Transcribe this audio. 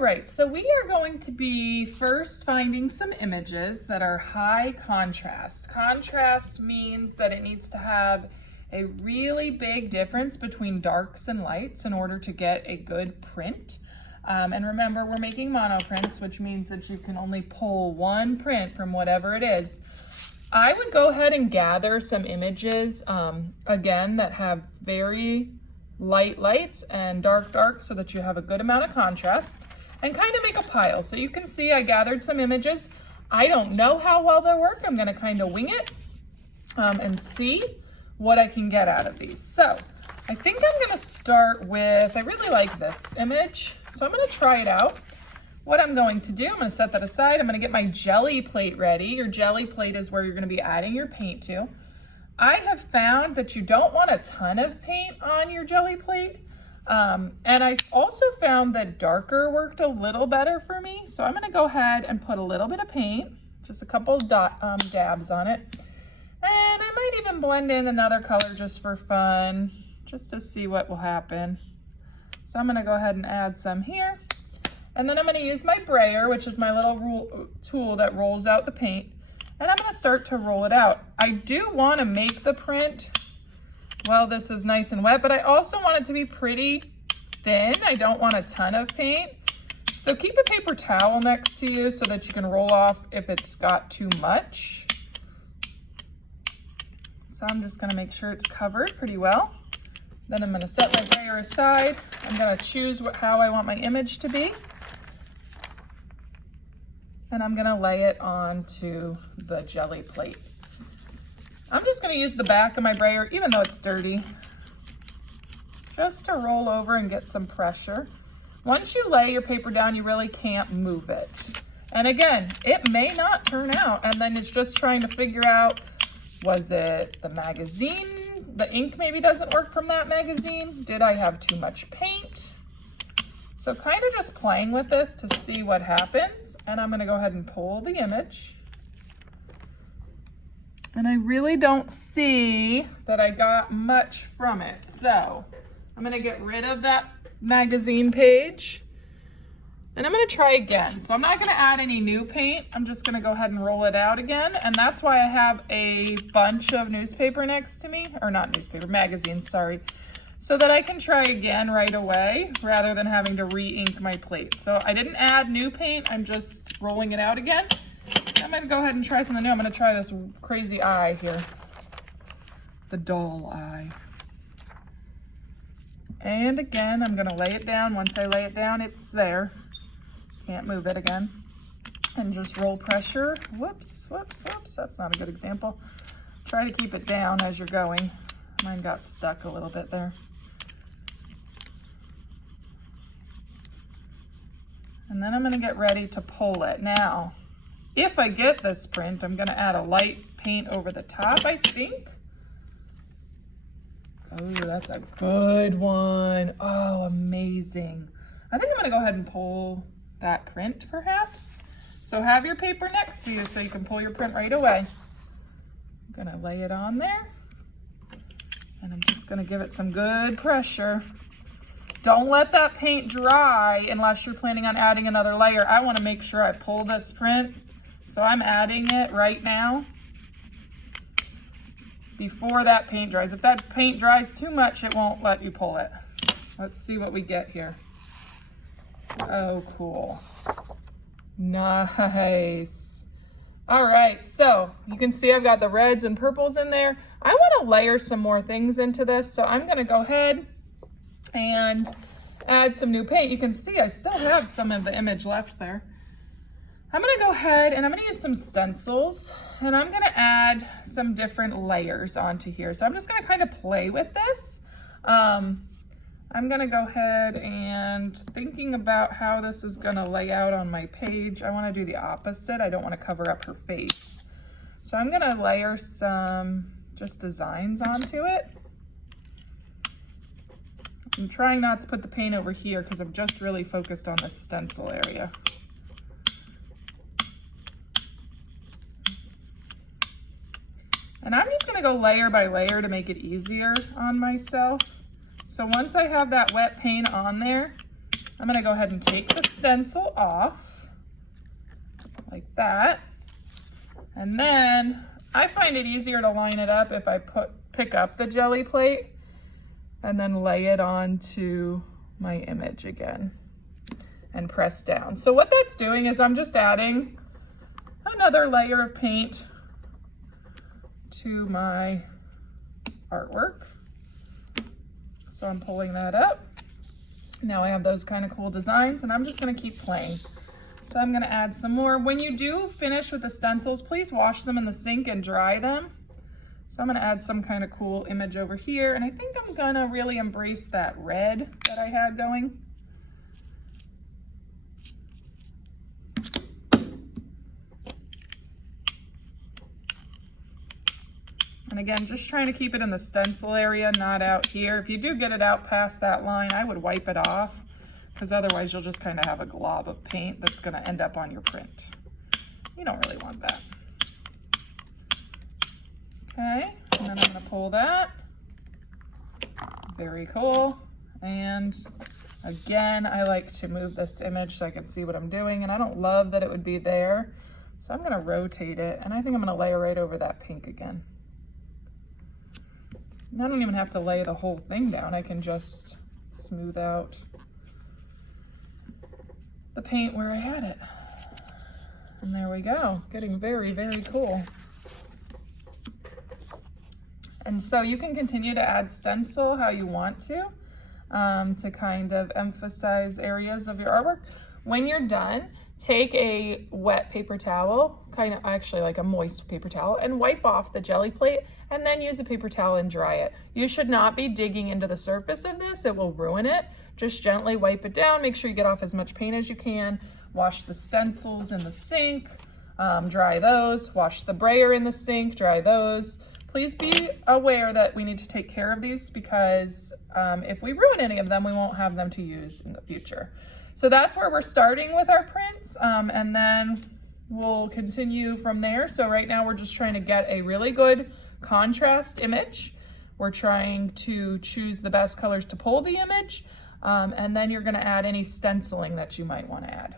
All right, so we are going to be first finding some images that are high contrast. Contrast means that it needs to have a really big difference between darks and lights in order to get a good print. And remember, we're making monoprints, which means that you can only pull one print from whatever it is. I would go ahead and gather some images, again, that have very lights and darks so that you have a good amount of contrast, and kind of make a pile. So you can see I gathered some images. I don't know how well they work. I'm gonna kind of wing it and see what I can get out of these. So I think I'm gonna start with, I really like this image, so I'm gonna try it out. What I'm going to do, I'm gonna set that aside. I'm gonna get my jelly plate ready. Your jelly plate is where you're gonna be adding your paint to. I have found that you don't want a ton of paint on your jelly plate. And I also found that darker worked a little better for me. So I'm gonna go ahead and put a little bit of paint, just a couple dabs on it. And I might even blend in another color just for fun, just to see what will happen. So I'm gonna go ahead and add some here. And then I'm gonna use my brayer, which is my little tool that rolls out the paint. And I'm gonna start to roll it out. I do wanna make the print while this is nice and wet, but I also want it to be pretty thin. I don't want a ton of paint. So keep a paper towel next to you so that you can roll off if it's got too much. So I'm just gonna make sure it's covered pretty well. Then I'm gonna set my brayer aside. I'm gonna choose how I want my image to be. And I'm gonna lay it onto the jelly plate. I'm just gonna use the back of my brayer, even though it's dirty, just to roll over and get some pressure. Once you lay your paper down, you really can't move it. And again, it may not turn out, and then it's just trying to figure out, was it the magazine? The ink maybe doesn't work from that magazine. Did I have too much paint? So kind of just playing with this to see what happens. And I'm gonna go ahead and pull the image. And I really don't see that I got much from it. So I'm gonna get rid of that magazine page. And I'm gonna try again. So I'm not gonna add any new paint. I'm just gonna go ahead and roll it out again. And that's why I have a bunch of newspaper next to me, or not newspaper, magazines, sorry. So that I can try again right away rather than having to re-ink my plate. So I didn't add new paint, I'm just rolling it out again. I'm gonna go ahead and try something new. I'm gonna try this crazy eye here. The doll eye. And again, I'm gonna lay it down. Once I lay it down, it's there. Can't move it again. And just roll pressure. Whoops, that's not a good example. Try to keep it down as you're going. Mine got stuck a little bit there. And then I'm gonna get ready to pull it. Now, if I get this print, I'm gonna add a light paint over the top, I think. Oh, that's a good one. Oh, amazing. I think I'm gonna go ahead and pull that print perhaps. So have your paper next to you so you can pull your print right away. I'm gonna lay it on there. And I'm just gonna give it some good pressure. Don't let that paint dry unless you're planning on adding another layer. I wanna make sure I pull this print. So I'm adding it right now before that paint dries. If that paint dries too much, it won't let you pull it. Let's see what we get here. Oh, cool. Nice. All right, so you can see I've got the reds and purples in there. I want to layer some more things into this, so I'm going to go ahead and add some new paint. You can see I still have some of the image left there. I'm going to go ahead and I'm going to use some stencils, and I'm going to add some different layers onto here. So I'm just going to kind of play with this. I'm going to go ahead and thinking about how this is going to lay out on my page. I want to do the opposite. I don't want to cover up her face. So I'm going to layer some just designs onto it. I'm trying not to put the paint over here because I'm just really focused on the stencil area. And I'm just gonna go layer by layer to make it easier on myself. So once I have that wet paint on there, I'm gonna go ahead and take the stencil off like that. And then I find it easier to line it up if I pick up the jelly plate and then lay it onto my image again and press down. So what that's doing is I'm just adding another layer of paint to my artwork. So I'm pulling that up. Now I have those kind of cool designs, and I'm just gonna keep playing. So I'm gonna add some more. When you do finish with the stencils, please wash them in the sink and dry them. So I'm gonna add some kind of cool image over here, and I think I'm gonna really embrace that red that I had going. And again, just trying to keep it in the stencil area, not out here. If you do get it out past that line, I would wipe it off, because otherwise you'll just kind of have a glob of paint that's going to end up on your print. You don't really want that. Okay, and then I'm going to pull that. Very cool. And again, I like to move this image so I can see what I'm doing, and I don't love that it would be there. So I'm going to rotate it, and I think I'm going to lay it right over that pink again. I don't even have to lay the whole thing down. I can just smooth out the paint where I had it. And there we go, getting very, very cool. And so you can continue to add stencil how you want to kind of emphasize areas of your artwork. When you're done, take a wet paper towel, kind of actually like a moist paper towel, and wipe off the jelly plate, and then use a paper towel and dry it. You should not be digging into the surface of this, it will ruin it. Just gently wipe it down, make sure you get off as much paint as you can, wash the stencils in the sink, dry those, wash the brayer in the sink, dry those. Please be aware that we need to take care of these, because if we ruin any of them, we won't have them to use in the future. So that's where we're starting with our prints, and then we'll continue from there. So right now we're just trying to get a really good contrast image. We're trying to choose the best colors to pull the image, and then you're going to add any stenciling that you might want to add.